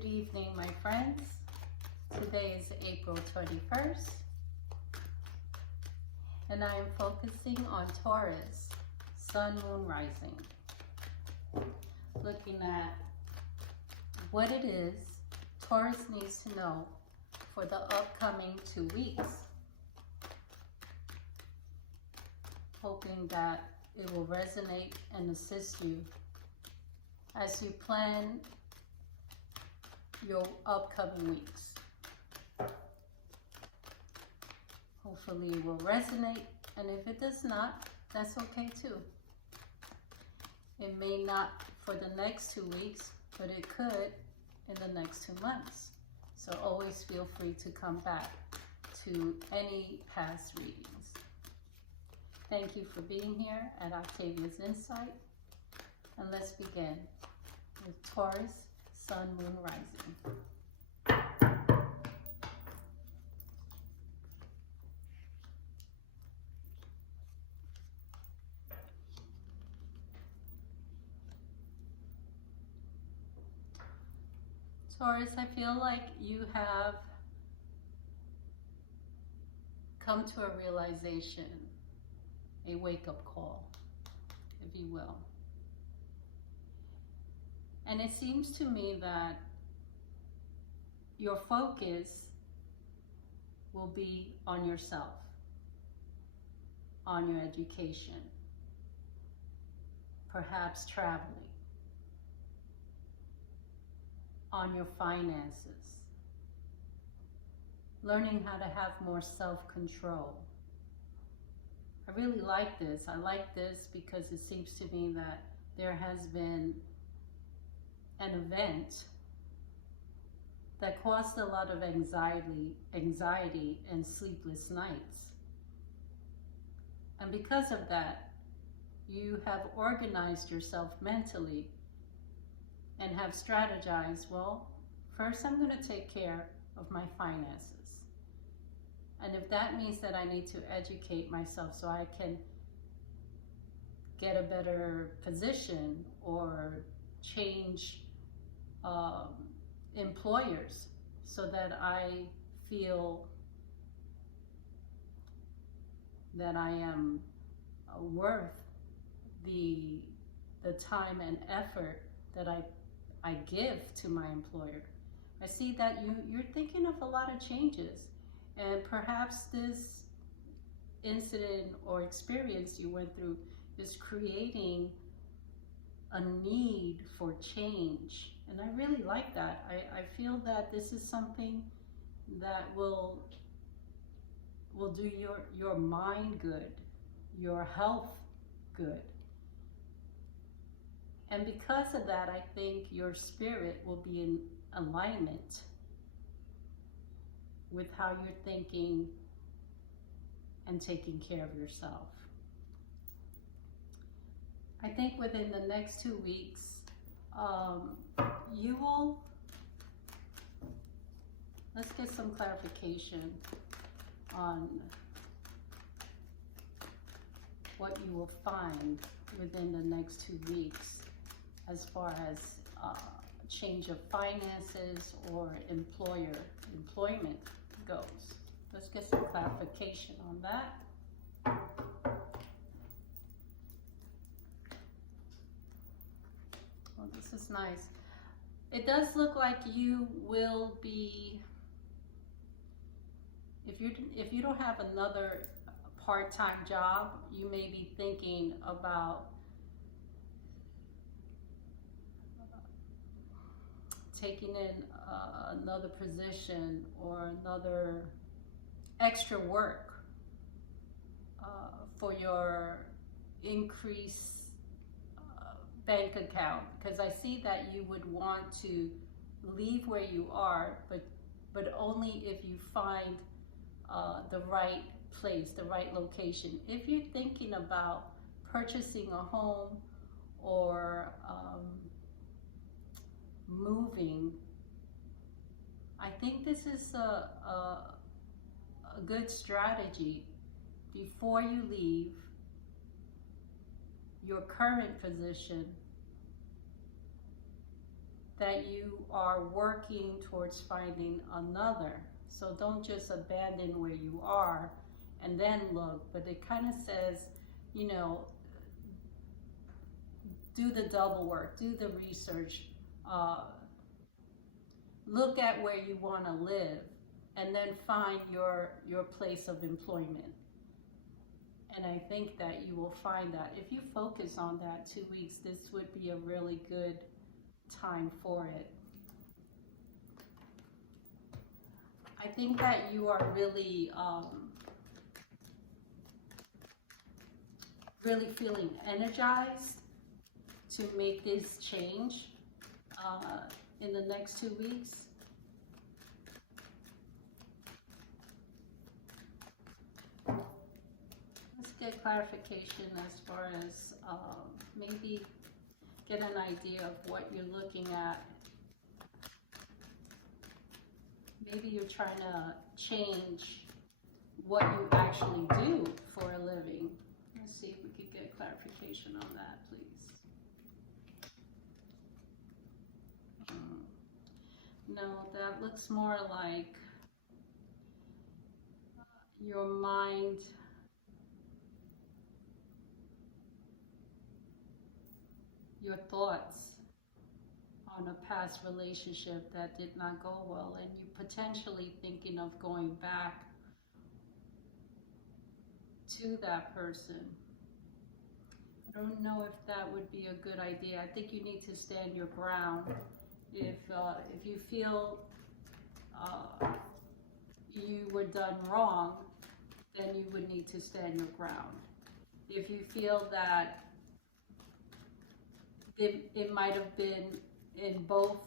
Good evening, my friends. Today is April 21st, and I am focusing on Taurus, Sun, Moon, Rising. Looking at what it is Taurus needs to know for the upcoming 2 weeks. Hoping that it will resonate and assist you as you plan your upcoming weeks. Hopefully it will resonate, and if it does not, that's okay too. It may not for the next 2 weeks, but it could in the next 2 months. So always feel free to come back to any past readings. Thank you for being here at Octavia's Insight. And let's begin with Taurus, Sun, Moon, Rising. Taurus, I feel like you have come to a realization, a wake-up call, if you will. And it seems to me that your focus will be on yourself, on your education, perhaps traveling, on your finances, learning how to have more self-control. I really like this. I like this because it seems to me that there has been an event that caused a lot of anxiety and sleepless nights. And because of that, you have organized yourself mentally and have strategized, well, first I'm going to take care of my finances. And if that means that I need to educate myself so I can get a better position or change employers so that I feel that I am worth the time and effort that I give to my employer. I see that you're thinking of a lot of changes, and perhaps this incident or experience you went through is creating a need for change. And I really like that. I feel that this is something that will do your mind good, your health good. And because of that, I think your spirit will be in alignment with how you're thinking and taking care of yourself. I think within the next 2 weeks, you will, let's get some clarification on what you will find within the next 2 weeks as far as change of finances or employment goes. Let's get some clarification on that. Well, this is nice. It does look like you will be, if you don't have another part-time job, you may be thinking about taking in another position or another extra work for your increased bank account, because I see that you would want to leave where you are, but only if you find the right place, the right location. If you're thinking about purchasing a home or moving, I think this is a good strategy before you leave your current position, that you are working towards finding another. So don't just abandon where you are and then look, but it kind of says, you know, do the double work, do the research, look at where you want to live, and then find your place of employment. And I think that you will find that if you focus on that 2 weeks, this would be a really good time for it. I think that you are really, really feeling energized to make this change in the next 2 weeks. Let's get clarification as far as maybe get an idea of what you're looking at. Maybe you're trying to change what you actually do for a living. Let's see if we could get clarification on that, please. No, that looks more like your mind your thoughts on a past relationship that did not go well, and you potentially thinking of going back to that person. I don't know if that would be a good idea. I think you need to stand your ground. If you feel you were done wrong, then you would need to stand your ground. If you feel that it might have been in both,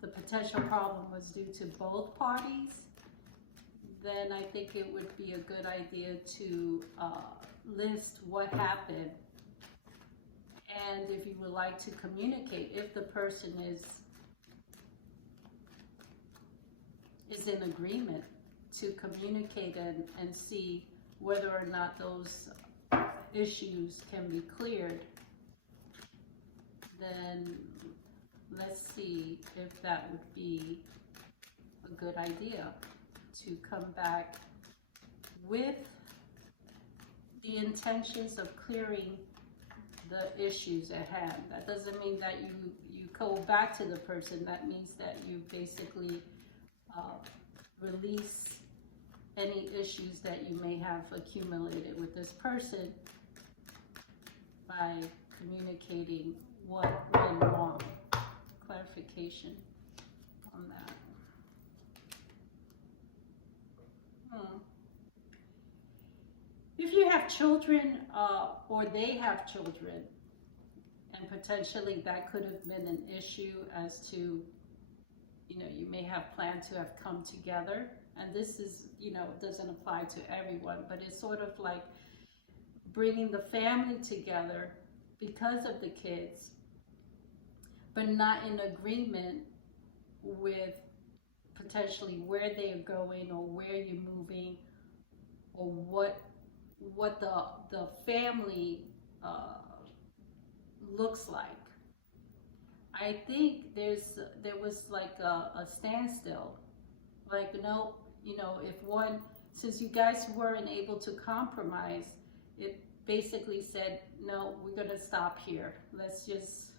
the potential problem was due to both parties, then I think it would be a good idea to list what happened. And if you would like to communicate, if the person is in agreement, to communicate and see whether or not those issues can be cleared, then let's see if that would be a good idea to come back with the intentions of clearing the issues at hand. That doesn't mean that you go back to the person. That means that you basically release any issues that you may have accumulated with this person by communicating what went wrong. Clarification on that. If you have children or they have children, and potentially that could have been an issue as to, you know, you may have planned to have come together, and this is, you know, doesn't apply to everyone, but it's sort of like bringing the family together because of the kids, but not in agreement with potentially where they're going or where you're moving, or what the family looks like. I think there was like a standstill, like, no, you know, if one, since you guys weren't able to compromise, it basically said, no, we're gonna stop here. Let's just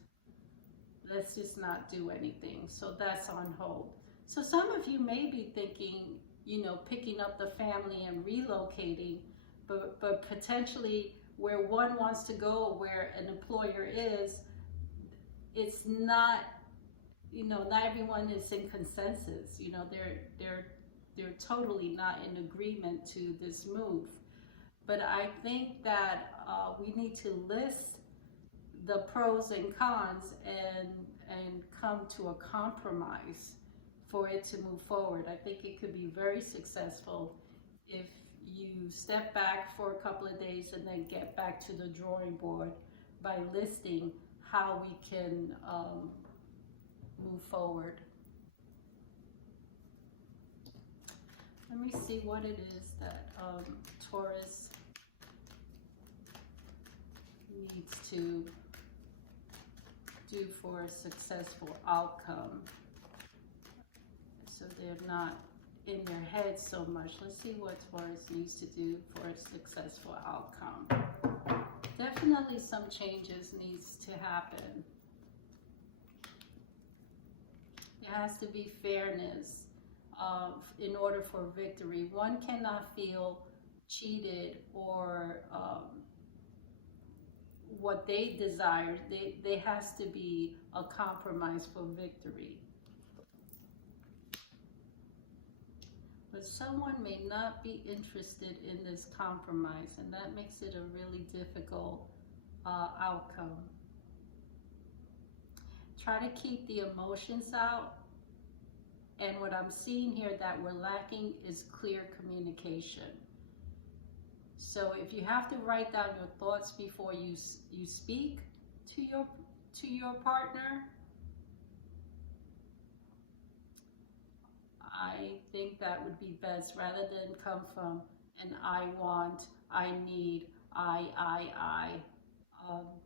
not do anything. So that's on hold. So some of you may be thinking, you know, picking up the family and relocating, but potentially where one wants to go, where an employer is, it's not, you know, not everyone is in consensus. You know, they're totally not in agreement to this move. But I think that we need to list the pros and cons and come to a compromise for it to move forward. I think it could be very successful if you step back for a couple of days and then get back to the drawing board by listing how we can move forward. Let me see what it is that Taurus needs to do for a successful outcome, so they're not in their head so much. Let's see what Taurus needs to do for a successful outcome. Definitely some changes needs to happen. There has to be fairness in order for victory. One cannot feel cheated or what they desire. There has to be a compromise for victory. But someone may not be interested in this compromise, and that makes it a really difficult outcome. Try to keep the emotions out. And what I'm seeing here that we're lacking is clear communication. So if you have to write down your thoughts before you speak to your partner, I think that would be best, rather than come from an I want, I need, I.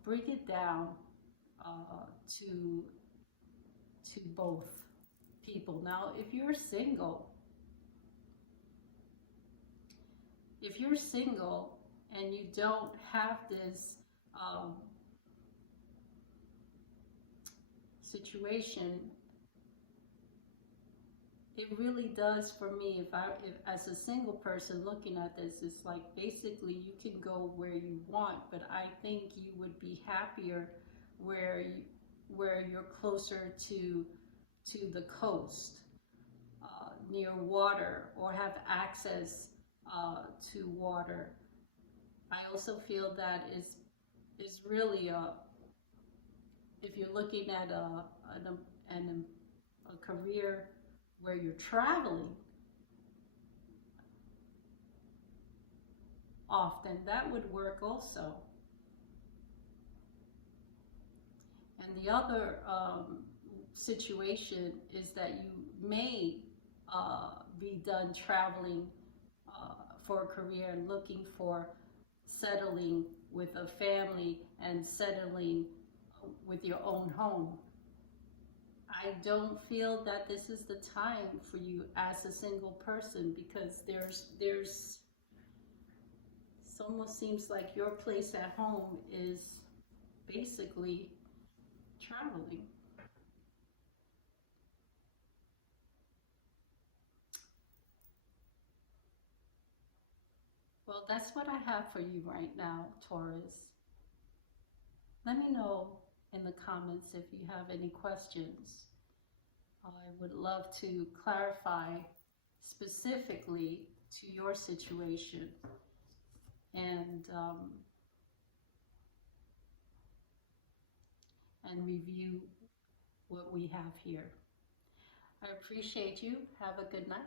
Bring it down to both people. Now, if you're single and you don't have this situation, it really does for me. If as a single person looking at this, it's like basically you can go where you want, but I think you would be happier where you're closer to the coast, near water, or have access to water. I also feel that is really if you're looking at a career where you're traveling often, that would work also. And the other situation is that you may be done traveling for a career and looking for settling with a family and settling with your own home. I don't feel that this is the time for you as a single person, because there's it almost seems like your place at home is basically traveling. Well, that's what I have for you right now, Taurus. Let me know in the comments if you have any questions. I would love to clarify specifically to your situation and review what we have here. I appreciate you. Have a good night.